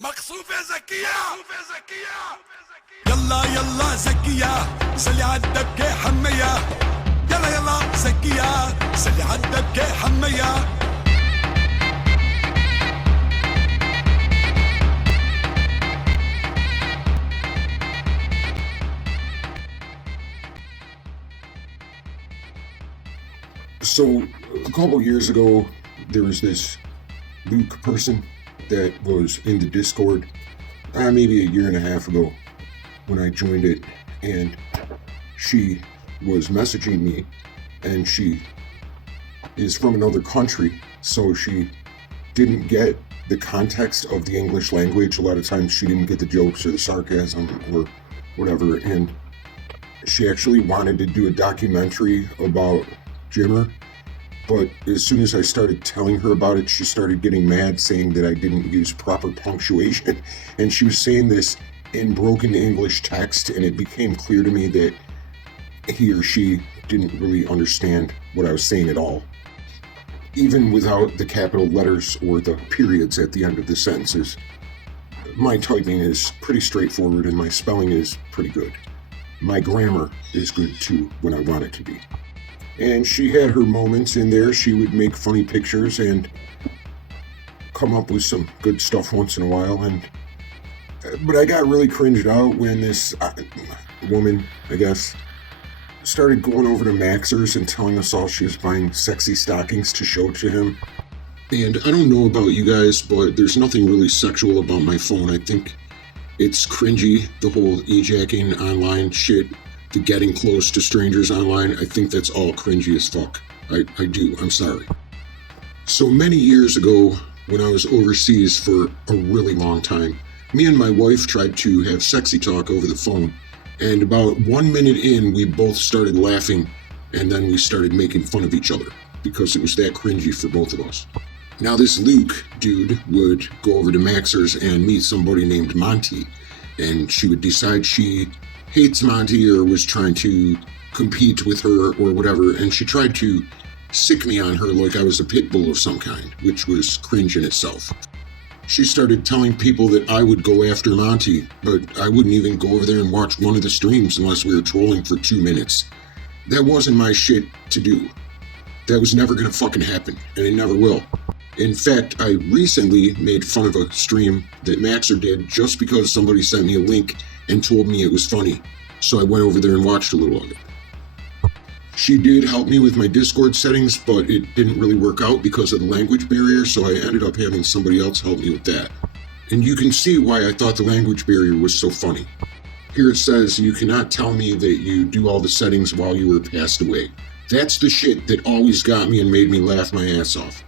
مقصوف يا زكية يلا يلا زكية سلي عالدبكة حمية يلا يلا زكية سلي عالدبكة حمية. So, a couple years ago, there was this Luke person that was in the Discord, maybe a year and a half ago when I joined it, and she was messaging me, and she is from another country, so she didn't get the context of the English language. A lot of times she didn't get the jokes or the sarcasm or whatever, and she actually wanted to do a documentary about Jimmer. But as soon as I started telling her about it, she started getting mad, saying that I didn't use proper punctuation. And she was saying this in broken English text, and it became clear to me that he or she didn't really understand what I was saying at all. Even without the capital letters or the periods at the end of the sentences. My typing is pretty straightforward and my spelling is pretty good. My grammar is good too when I want it to be. And she had her moments in there. She would make funny pictures and come up with some good stuff once in a while. But I got really cringed out when this woman, I guess, started going over to Maxer's and telling us all she was buying sexy stockings to show to him. And I don't know about you guys, but there's nothing really sexual about my phone. I think it's cringy, the whole e-jacking online shit. The getting close to strangers online, I think that's all cringy as fuck. I do, I'm sorry. So many years ago, when I was overseas for a really long time, me and my wife tried to have sexy talk over the phone, and about 1 minute in, we both started laughing, and then we started making fun of each other, because it was that cringy for both of us. Now this Luke dude would go over to Maxer's and meet somebody named Monty, and she would decide she hates Monty or was trying to compete with her or whatever, and she tried to sick me on her like I was a pit bull of some kind, which was cringe in itself. She started telling people that I would go after Monty, but I wouldn't even go over there and watch one of the streams unless we were trolling for 2 minutes. That wasn't my shit to do. That was never gonna fucking happen, and it never will. In fact, I recently made fun of a stream that Maxer did just because somebody sent me a link and told me it was funny, so I went over there and watched a little of it. She did help me with my Discord settings, but it didn't really work out because of the language barrier, so I ended up having somebody else help me with that. And you can see why I thought the language barrier was so funny. Here it says, you cannot tell me that you do all the settings while you were passed away. That's the shit that always got me and made me laugh my ass off.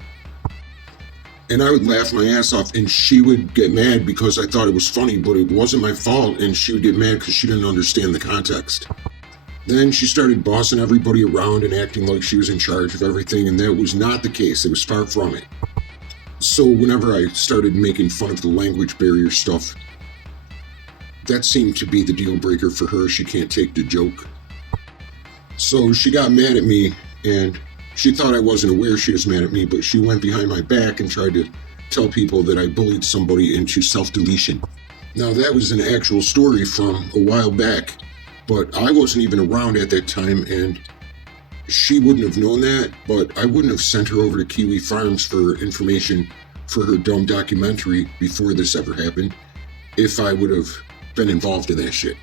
And I would laugh my ass off, and she would get mad because I thought it was funny, but it wasn't my fault, and she would get mad because she didn't understand the context. Then she started bossing everybody around and acting like she was in charge of everything, and that was not the case. It was far from it. So whenever I started making fun of the language barrier stuff, that seemed to be the deal breaker for her. She can't take the joke. So she got mad at me, and she thought I wasn't aware she was mad at me, but she went behind my back and tried to tell people that I bullied somebody into self-deletion. Now that was an actual story from a while back, but I wasn't even around at that time, and she wouldn't have known that, but I wouldn't have sent her over to Kiwi Farms for information for her dumb documentary before this ever happened, if I would have been involved in that shit.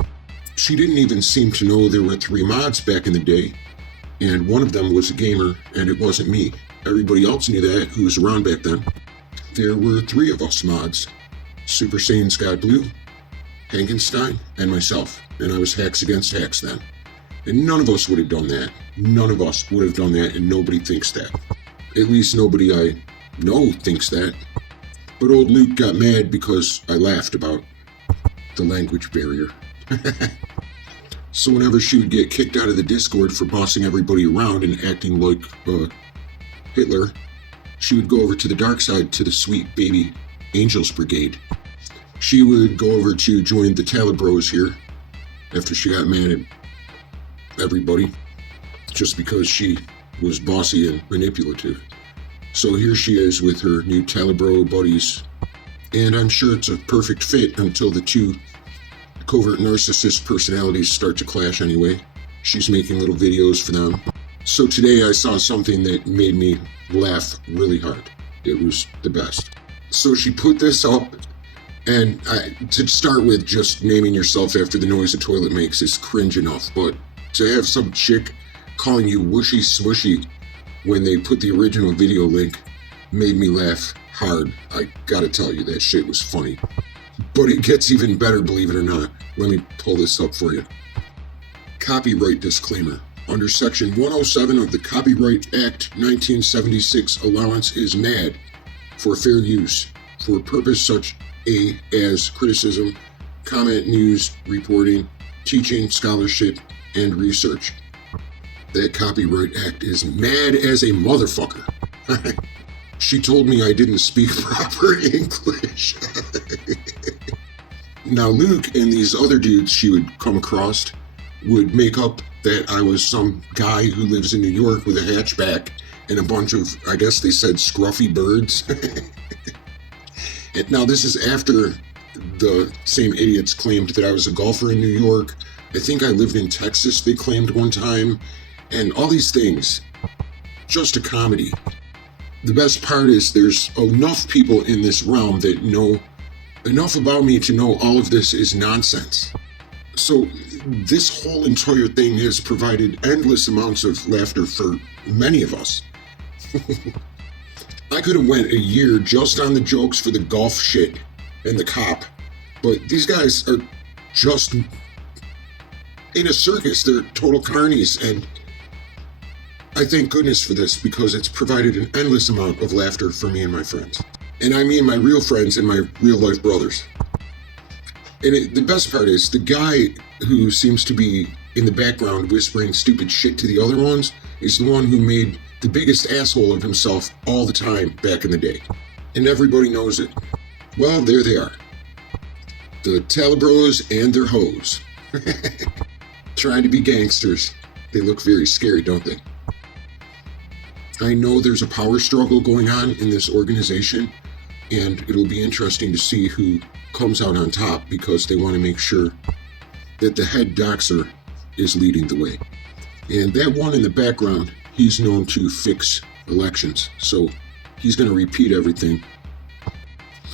She didn't even seem to know there were 3 mods back in the day, and one of them was a gamer, and it wasn't me. Everybody else knew that, who was around back then. There were 3 of us mods. Super Saiyan Sky Blue, Hankenstein, and myself. And I was hacks against hacks then. And none of us would have done that. None of us would have done that, and nobody thinks that. At least nobody I know thinks that. But old Luke got mad because I laughed about the language barrier. So whenever she would get kicked out of the Discord for bossing everybody around and acting like Hitler, she would go over to the dark side to the sweet baby Angels Brigade. She would go over to join the Talibros here after she got mad at everybody just because she was bossy and manipulative. So here she is with her new Talibro buddies And I'm sure it's a perfect fit until the two covert narcissist personalities start to clash anyway. She's making little videos for them. So today I saw something that made me laugh really hard. It was the best. So she put this up, and to start with, just naming yourself after the noise a toilet makes is cringe enough, but to have some chick calling you whooshy swishy when they put the original video link made me laugh hard. I gotta tell you, that shit was funny. But it gets even better, believe it or not. Let me pull this up for you. Copyright disclaimer. Under Section 107 of the Copyright Act 1976, allowance is made for fair use for purpose such as criticism, comment, news, reporting, teaching, scholarship, and research. That Copyright Act is mad as a motherfucker. She told me I didn't speak proper English. Now Luke and these other dudes she would come across would make up that I was some guy who lives in New York with a hatchback and a bunch of, I guess they said, scruffy birds. And now this is after the same idiots claimed that I was a golfer in New York. I think I lived in Texas, they claimed one time. And all these things. Just a comedy. The best part is there's enough people in this realm that know enough about me to know all of this is nonsense. So this whole entire thing has provided endless amounts of laughter for many of us. I could have went a year just on the jokes for the golf shit and the cop, but these guys are just in a circus. They're total carnies, and I thank goodness for this because it's provided an endless amount of laughter for me and my friends. And I mean my real friends and my real life brothers. And the best part is the guy who seems to be in the background whispering stupid shit to the other ones is the one who made the biggest asshole of himself all the time back in the day. And everybody knows it. Well, there they are. The Talibros and their hoes. Trying to be gangsters. They look very scary, don't they? I know there's a power struggle going on in this organization, and it'll be interesting to see who comes out on top because they want to make sure that the head doxer is leading the way. And that one in the background, he's known to fix elections, so he's going to repeat everything.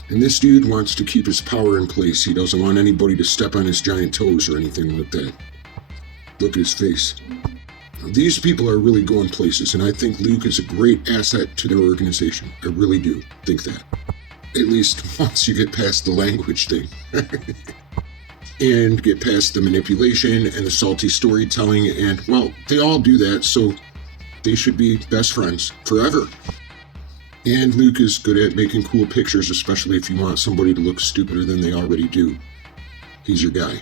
And this dude wants to keep his power in place. He doesn't want anybody to step on his giant toes or anything like that. Look at his face. These people are really going places, and I think Luke is a great asset to their organization. I really do think that. At least once you get past the language thing. And get past the manipulation and the salty storytelling, and, well, they all do that, so they should be best friends forever. And Luke is good at making cool pictures, especially if you want somebody to look stupider than they already do. He's your guy.